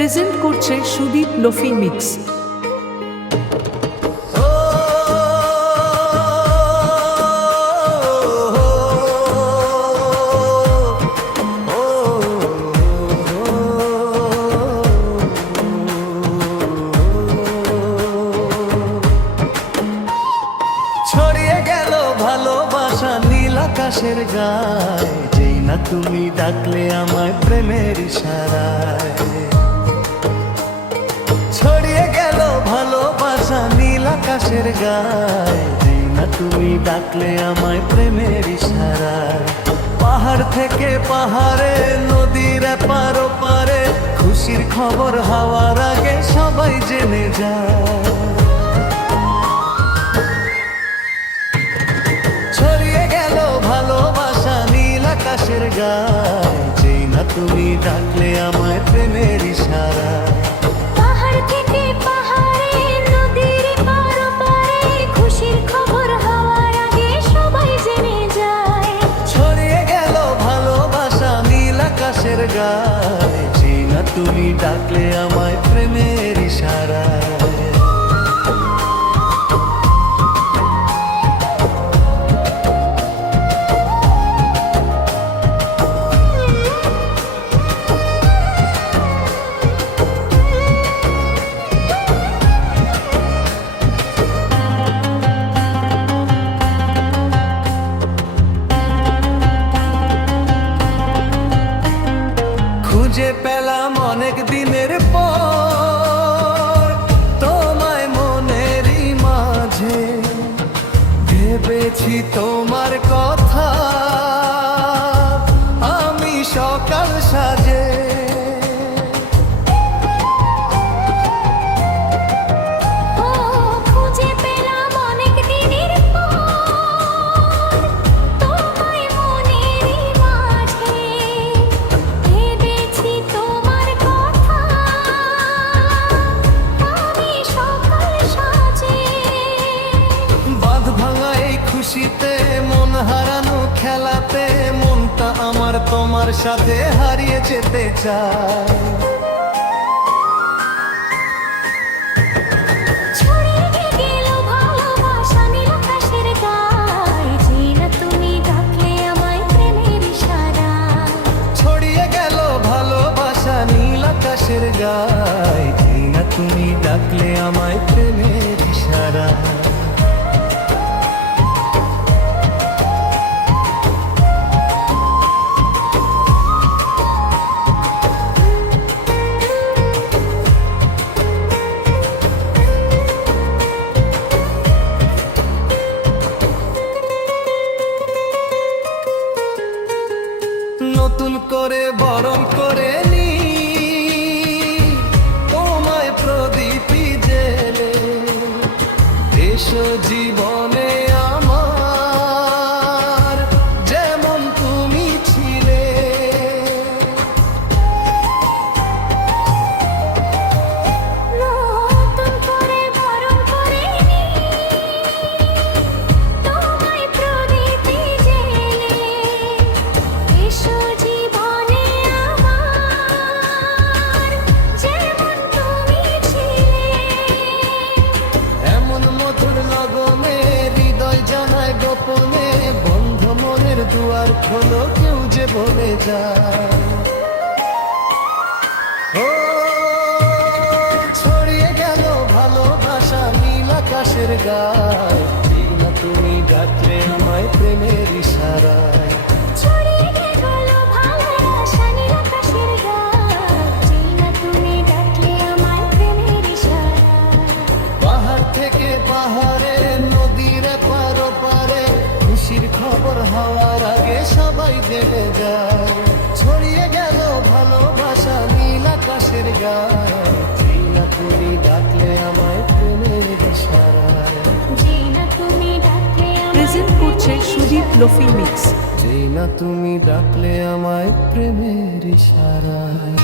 Present করছে Sudip lo-fi mix. ছড়িয়ে গেল ভালোবাসা নীল আকাশের গায়ে, যেই না তুমি ডাকলে আমায় প্রেমের ইশারায়। ছড়িয়ে গেল ভালোবাসা নীল আকাশের গায়ে, যেই না তুমি ডাকলে আমায় প্রেমের ইশারায়। পাহাড় থেকে পাহাড়ে, নদীর এপার ওপারে, খুশির খবর হওয়ার আগে সবাই জেনে যায়। ছড়িয়ে গেল ভালোবাসা নীল আকাশের গায়ে, যেই না তুমি ডাকলে আমায় প্রেমের ইশারা। পাহাড় থেকে পাহাড়ে, নদীর পার ওপারে, খুশির খবর হওয়ার আগে সবাই জেনে যায়। ছড়িয়ে গেল ভালোবাসা নীল আকাশের গায়ে, যেই না তুমি ডাকলে আমায় প্রেমের ইশারা। খুঁজে পেলাম অনেক দিনের পর তোমায় মনেরই মাঝে, ভেবেছি তোমার কথা আমি সকাল সাজে। ও খুঁজে পেলাম অনেক দিনের পর তোমায় মনেরই মাঝে, ভেবেছি তোমার কথা আমি সকাল সাজে। বাঁধ ভাঙা এই খুশিতে, মন হারানো খেলাতে, মনটা আমার তোমার সাথে হারিয়ে যেতে চায়। ছড়িয়ে গেল ভালোবাসা নীল আকাশের গায়ে, যেই না তুমি ডাকলে আমায় প্রেমের ইশারা। ছড়িয়ে গেল ভালোবাসা নীল আকাশের গায়ে, যেই না তুমি ডাকলে আমায় প্রেমের ইশারা। নতুন করে বরণ করে নি তোমায় প্রদীপী জেলে, এসো জীবনে আমার যেমন তুমি ছিলে। নতুন করে বরণ করে নি তোমায় প্রদীপে জেলে, এসো জীবনে আমার যেমন তুমি ছিলে। এমন মধুর লগনে হৃদয় জানায় গোপনে, বন্ধ মনের দুয়ার খোলো, কেউ যে বলে যায়। ও ছড়িয়ে গেল ভালোবাসা নীল আকাশের গায়ে, যেই না তুমি ডাকলে আমায় প্রেমের ইশারায়। ছড়িয়ে গেল ভালোবাসা নীল আকাশের গায়ে, যেই না তুমি ডাকলে আমায় প্রেমের ইশারা। পাহাড় থেকে পাহাড়ে, নদীর এপার ওপারে, খুশির খবর হওয়ার আগে সবাই জেনে যায়। ছড়িয়ে গেল ভালোবাসা নীল আকাশের গায়ে, যেই না তুমি ডাকলে আমায় প্রেমের ইশারায়। যেই না তুমি ডাকলে প্রেজেন্ট করছে সুদীপ লোফি মিক্স। যেই না তুমি ডাকলে আমায় প্রেমের ইশারায়।